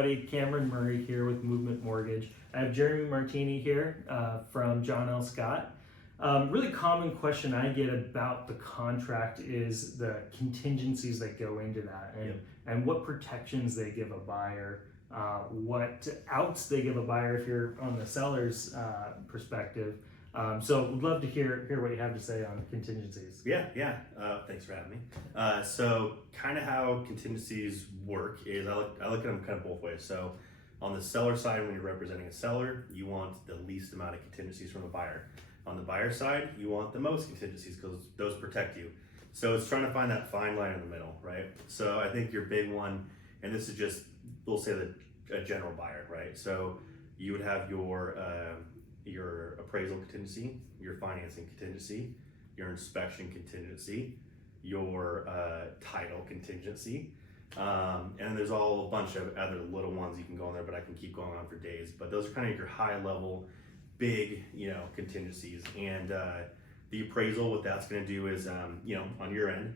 everybody. Cameron Murray here with Movement Mortgage. I have Jeremy Martini here from John L. Scott. Really common question I get about the contract is the contingencies that go into that and what protections they give a buyer, what outs they give a buyer if you're on the seller's perspective. So we'd love to hear what you have to say on contingencies. Yeah. Thanks for having me. So kind of how contingencies work is I look at them kind of both ways. So on the seller side, when you're representing a seller, you want the least amount of contingencies from the buyer. On the buyer side, you want the most contingencies because those protect you. So it's trying to find that fine line in the middle, right? So I think your big one, and this is just, we'll say a general buyer, right? So you would have your appraisal contingency, your financing contingency, your inspection contingency, your title contingency, and there's all a bunch of other little ones you can go in there, but I can keep going on for days. But those are kind of your high level, big, contingencies. And the appraisal, what that's going to do is, on your end,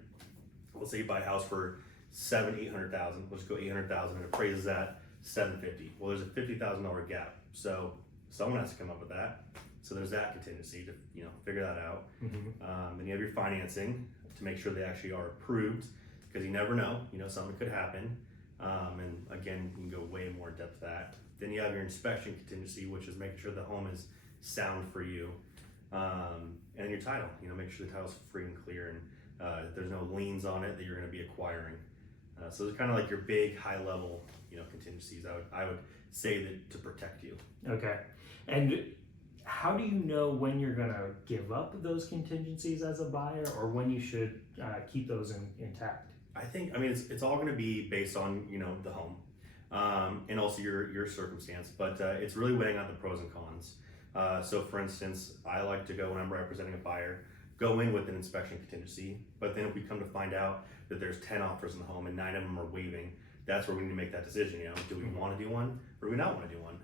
let's say you buy a house for $800,000. Let's go 800,000 and appraises at $750,000. Well, there's a $50,000 gap, so someone has to come up with that. So there's that contingency to figure that out. And you have your financing to make sure they actually are approved, because you never know, something could happen. And again, you can go way more in depth to that. Then you have your inspection contingency, which is making sure the home is sound for you. And your title, make sure the title's free and clear and there's no liens on it that you're going to be acquiring. So it's kind of like your big high level, contingencies. I would say that to protect you. Okay. And how do you know when you're going to give up those contingencies as a buyer, or when you should keep those intact? It's all going to be based on the home and also your circumstance, but it's really weighing out the pros and cons. So for instance, I like to go, when I'm representing a buyer, go in with an inspection contingency, but then if we come to find out that there's 10 offers in the home and 9 of them are waiving, that's where we need to make that decision. Do we want to do one or do we not want to do one?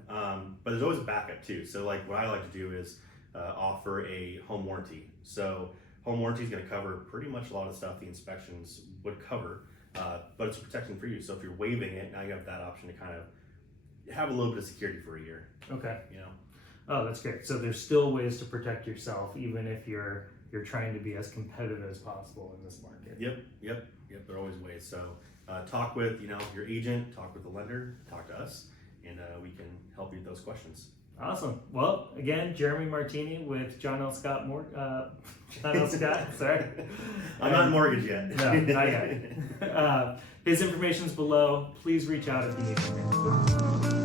But there's always a backup too. So like what I like to do is offer a home warranty. So home warranty is going to cover pretty much a lot of stuff the inspections would cover, but it's a protection for you. So if you're waiving it, now you have that option to kind of have a little bit of security for a year. Okay. Oh, that's great. So there's still ways to protect yourself, even if you're trying to be as competitive as possible in this market. Yep. There are always ways. So talk with your agent, talk with the lender, talk to us, and we can help you with those questions. Awesome. Well, again, Jeremy Martini with John L. Scott. John L. Scott. Sorry, I'm not in mortgage yet. No, not yet. His information's below. Please reach out if you need anything.